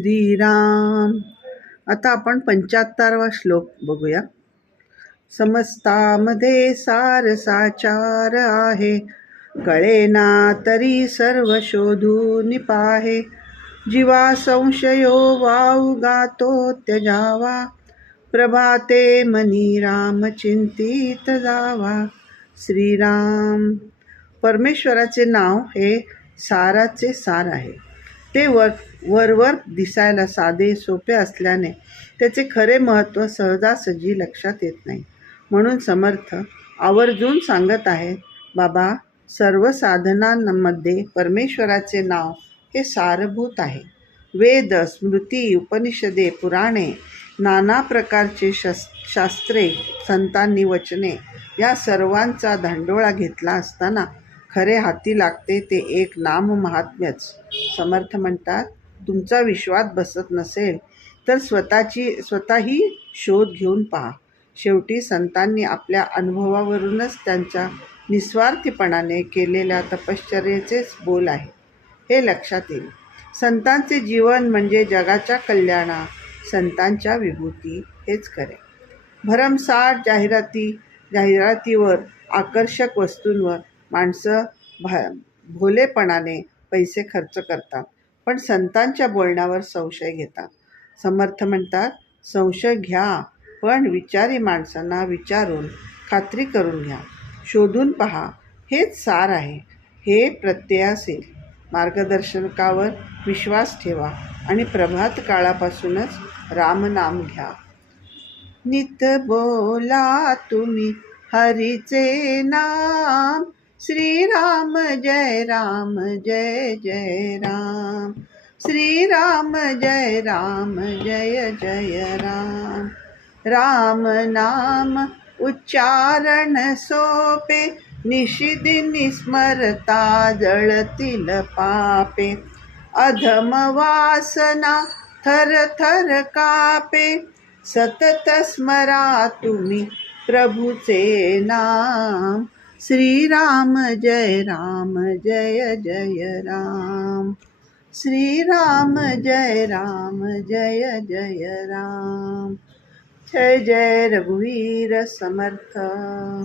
श्रीराम. आता आपण पंच्याहत्तरवा श्लोक बघूया. समस्तामध्ये सार साचार आहे. कळेना तरी सर्व शोधून पाहे जीवा संशयो वाऊ गातो त्यजावा. प्रभाते मनी राम चिंतित जावा. श्रीराम. परमेश्वराचे नाव हे साराचे सार आहे. ते वर वरवर दिसायला साधे सोपे असल्याने त्याचे खरे महत्त्व सहजासहजी लक्षात येत नाही. म्हणून समर्थ आवर्जून सांगत आहेत बाबा सर्व साधनांमध्ये परमेश्वराचे नाव हे सारभूत आहे. वेद स्मृती उपनिषदे पुराणे नाना प्रकारचे शस् शास्त्रे संतांनी वचने या सर्वांचा धांडोळा घेतला असताना खरे हाती लागते ते एक नाम महात्म्यच. समर्थ म्हणतात तुमचा विश्वास बसत नसेल तर स्वतःची स्वतःही शोध घेऊन पहा. शेवटी संतांनी आपल्या अनुभवावरूनच त्यांच्या निस्वार्थीपणाने केलेल्या तपश्चर्येचेच बोल आहे. हे लक्षात येईल. संतांचे जीवन म्हणजे जगाच्या कल्याणा संतांच्या विभूती हेच खरे. भरमसाठ जाहिराती जाहिरातीवर आकर्षक वस्तूंवर माणसं भा भोलेपणाने पैसे खर्च करतात पण संतांच्या बोलण्यावर संशय घेतात. समर्थ म्हणतात संशय घ्या पण विचारी माणसांना विचारून खात्री करून घ्या. शोधून पहा हेच सार आहे हे प्रत्यय असेल. मार्गदर्शकावर विश्वास ठेवा आणि प्रभात काळापासूनच रामनाम घ्या. नित बोला तुम्ही हरीचे नाम श्रीराम जय राम जय जय राम। श्रीराम जय राम जय जय राम। राम नाम उच्चारण सोपे निशिदिनी स्मरता जळतील पापे। अधम वासना थर थर कापे सतत स्मरा तुम्ही प्रभूचे नाम। श्रीराम जय राम जय जय राम। श्रीराम जय राम जय जय राम। जय जय रघुवीर समर्थ।